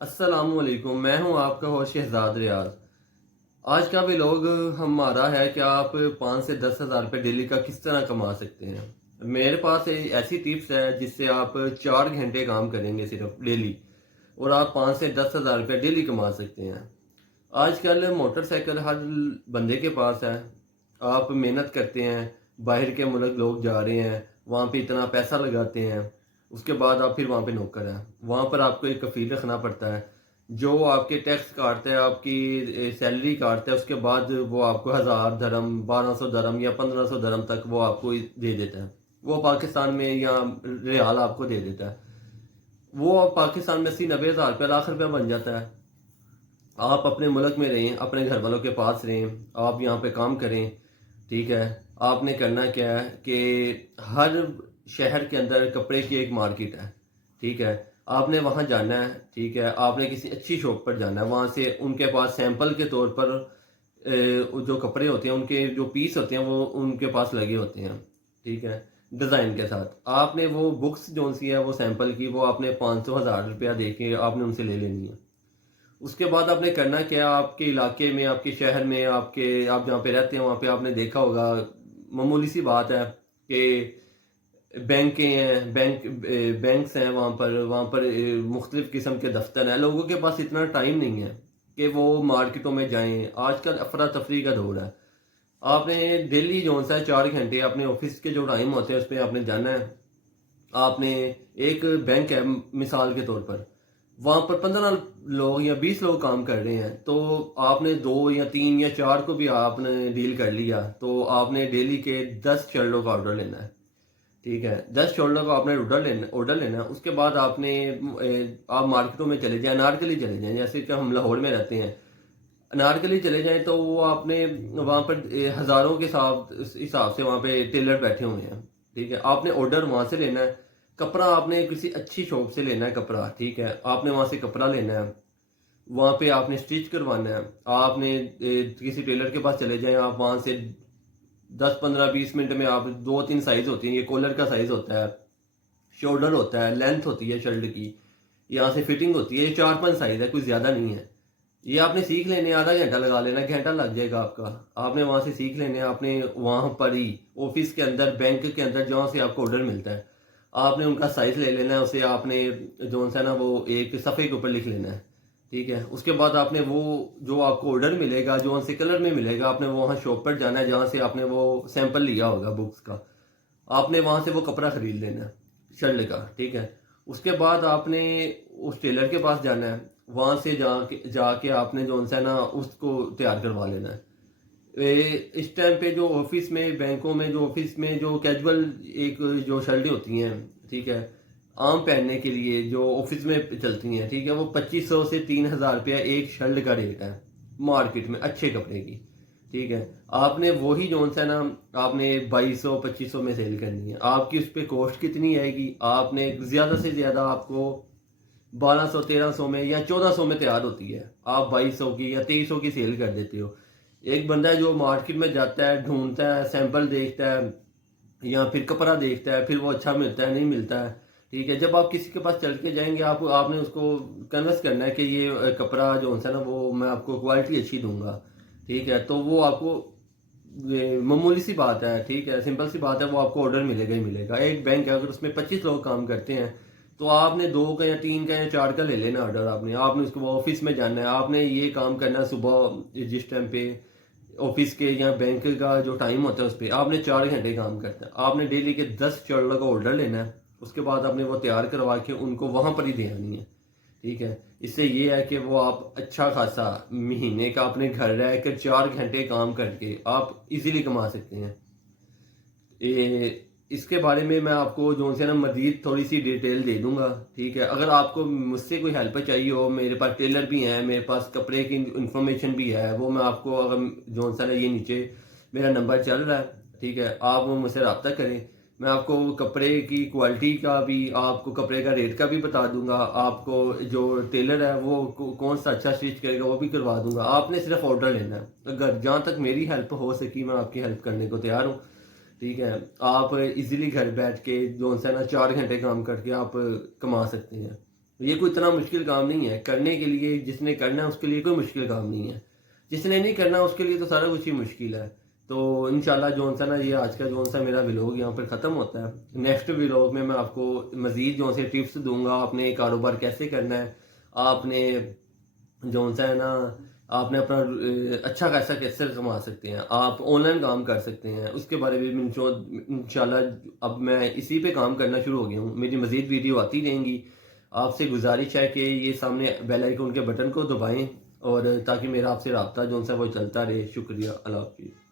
अस्सलाम वालेकुम। मैं हूं आपका होस्ट शहजाद रियाज। आज का व्लॉग हमारा है कि आप 5 से 10 हज़ार रुपये डेली का किस तरह कमा सकते हैं। मेरे पास ऐसी टिप्स है जिससे आप 4 घंटे काम करेंगे सिर्फ डेली और आप 5 से 10 हज़ार रुपये डेली कमा सकते हैं। आजकल मोटरसाइकिल हर बंदे के पास है। आप मेहनत करते हैं, बाहर के मुल्क लोग जा रहे हैं, वहाँ पे इतना पैसा लगाते हैं, उसके बाद आप फिर वहाँ पे नौकर हैं। वहाँ पर आपको एक कफील रखना पड़ता है जो आपके टैक्स काटता है, आपकी सैलरी काटता है। उसके बाद वो आपको 1000 दरम, 1200 दरम या 1500 दरम तक वो आपको दे देता है। वो पाकिस्तान में या रियाल आपको दे देता है। वो पाकिस्तान में 80-90 हज़ार रुपये, लाख रुपया बन जाता है। आप अपने मुल्क में रहें, अपने घर वालों के पास रहें, आप यहाँ पे काम करें। ठीक है, आपने करना क्या है कि हर शहर के अंदर कपड़े की एक मार्केट है। ठीक है, आपने वहाँ जाना है। ठीक है, आपने किसी अच्छी शॉप पर जाना है, वहाँ से उनके पास सैंपल के तौर पर जो कपड़े होते हैं उनके जो पीस होते हैं वो उनके पास लगे होते हैं। ठीक है, डिज़ाइन के साथ आपने वो बुक्स जो सी है वो सैंपल की वो आपने 500 हज़ार रुपया दे के आपने उनसे ले लेनी है। उसके बाद आपने करना क्या है, आपके इलाके में, आपके शहर में, आप जहाँ पे रहते हैं वहाँ पे आपने देखा होगा, मामूली सी बात है कि बैंकें हैं, बैंक्स हैं, वहाँ पर मुख्तलिफ किस्म के दफ्तर हैं। लोगों के पास इतना टाइम नहीं है कि वो मार्केटों में जाएं। आजकल अफरा तफरी का दौर है। आपने डेली जो सा 4 घंटे अपने ऑफिस के जो टाइम होते हैं उस पर आपने जाना है। आपने एक बैंक है मिसाल के तौर पर, वहाँ पर 15 लोग या 20 लोग काम कर रहे हैं, तो आपने 2 या 3 या 4 को भी आपने डील कर लिया तो आपने डेली के 10 शर्टों का ऑर्डर लेना है। ठीक है, 10 शर्टों का आपने ऑर्डर लेना है। उसके बाद आपने आप मार्केटों में चले जाएं, अनारकली चले जाएं। जैसे कि हम लाहौर में रहते हैं, अनारकली चले जाएं तो वो आपने वहाँ पर हज़ारों के हिसाब से वहाँ पे टेलर बैठे हुए हैं। ठीक है, आपने ऑर्डर वहाँ से लेना है। कपड़ा आपने किसी अच्छी शॉप से लेना है कपड़ा। ठीक है, आपने वहाँ से कपड़ा लेना है, वहाँ पे आपने स्टिच करवाना है। आपने किसी टेलर के पास चले जाएं, आप वहाँ से 10-15-20 मिनट में आप 2-3 साइज़ होती हैं। ये कॉलर का साइज़ होता है, शोल्डर होता है, लेंथ होती है शर्ट की, यहाँ से फिटिंग होती है। ये 4-5 साइज़ है, कुछ ज़्यादा नहीं है। ये आपने सीख लेने, आधा घंटा लगा लेना, घंटा लग जाएगा आपका। आपने वहाँ से सीख लेने, आपने वहाँ पर ही ऑफिस के अंदर, बैंक के अंदर जहाँ से आपको ऑर्डर मिलता है, आपने उनका साइज़ ले लेना है। उसे आपने जो सा ना वो एक सफ़े के ऊपर लिख लेना है। ठीक है, उसके बाद आपने वो जो आपको ऑर्डर मिलेगा, जो से कलर में मिलेगा, आपने वो वहाँ शॉप पर जाना है जहाँ से आपने वो सैंपल लिया होगा बुक्स का। आपने वहाँ से वो कपड़ा खरीद लेना है शर्ट का। ठीक है, उसके बाद आपने उस टेलर के पास जाना है, वहाँ से जाके आपने जो है ना उसको तैयार करवा लेना है। इस टाइम पे जो ऑफिस में, बैंकों में, जो ऑफिस में जो कैजुअल एक जो शर्टें होती हैं, ठीक है, आम पहनने के लिए जो ऑफिस में चलती हैं, ठीक है, वो 2500 से 3000 रुपया एक शर्ट का रेट है मार्केट में अच्छे कपड़े की। ठीक है, आपने वही जो सा ना आपने 2200-2500 में सेल करनी है। आपकी उस पर कॉस्ट कितनी आएगी, आपने ज़्यादा से ज़्यादा आपको 1200-1300 में या 1400 में तैयार होती है, आप 2200 की या 2300 की सेल कर देते हो। एक बंदा है जो मार्केट में जाता है, ढूंढता है, सैंपल देखता है या फिर कपड़ा देखता है, फिर वो अच्छा मिलता है नहीं मिलता है। ठीक है, जब आप किसी के पास चल के जाएंगे, आपने उसको कन्विंस करना है कि ये कपड़ा जो है ना वो मैं आपको क्वालिटी अच्छी दूंगा। ठीक है, तो वो आपको मामूली सी बात है, ठीक है, सिंपल सी बात है, वो आपको ऑर्डर मिलेगा ही मिलेगा। एक बैंक है, अगर उसमें 25 लोग काम करते हैं तो आपने 2 का या 3 का या 4 का ले लेना ऑर्डर। आपने उसको ऑफिस में जाना है, आपने ये काम करना है सुबह जिस टाइम पे ऑफिस के या बैंक का जो टाइम होता है उस पर आपने 4 घंटे काम करना है। आपने डेली के 10 शर्टों का ऑर्डर लेना है। उसके बाद आपने वो तैयार करवा के उनको वहाँ पर ही दे आनी है। ठीक है, इससे ये है कि वो आप अच्छा खासा महीने का अपने घर रह कर 4 घंटे काम करके आप इजीली कमा सकते हैं। इसके बारे में मैं आपको जो है ना मजीद थोड़ी सी डिटेल दे दूंगा। ठीक है, अगर आपको मुझसे कोई हेल्प चाहिए हो, मेरे पास टेलर भी हैं, मेरे पास कपड़े की इंफॉर्मेशन भी है, वो मैं आपको, अगर जो है ना ये नीचे मेरा नंबर चल रहा है, ठीक है, आप वो मुझसे रब्ता करें। मैं आपको कपड़े की क्वालिटी का भी, आपको कपड़े का रेट का भी बता दूंगा। आपको जो टेलर है वो कौन सा अच्छा स्टिच करेगा वो भी करवा दूंगा। आपने सिर्फ ऑर्डर लेना है। अगर जहाँ तक मेरी हेल्प हो सकी मैं आपकी हेल्प करने को तैयार हूँ। ठीक है, आप इजीली घर बैठ के जो है ना 4 घंटे काम करके आप कमा सकते हैं। یہ کوئی اتنا مشکل کام نہیں ہے کرنے کے لیے، جس نے کرنا ہے اس کے لیے کوئی مشکل کام نہیں ہے، جس نے نہیں کرنا اس کے لیے تو سارا کچھ ہی مشکل ہے۔ تو انشاءاللہ جو سا نا یہ آج کا جو سا میرا ولاگ یہاں پر ختم ہوتا ہے۔ نیکسٹ ولاگ میں آپ کو مزید جو سے ٹپس دوں گا، آپ نے کاروبار کیسے کرنا ہے، آپ نے جو سا ہے نا آپ نے اپنا اچھا خاصا کیسے کما سکتے ہیں، آپ آن لائن کام کر سکتے ہیں، اس کے بارے میں انشاءاللہ اب میں اسی پہ کام کرنا شروع ہو گیا ہوں۔ میری مزید ویڈیو آتی رہیں گی۔ آپ سے گزارش ہے کہ یہ سامنے بیل آئیکن کے بٹن کو دبائیں، اور تاکہ میرا آپ سے رابطہ جو ہے وہ چلتا رہے۔ شکریہ، اللہ حافظ۔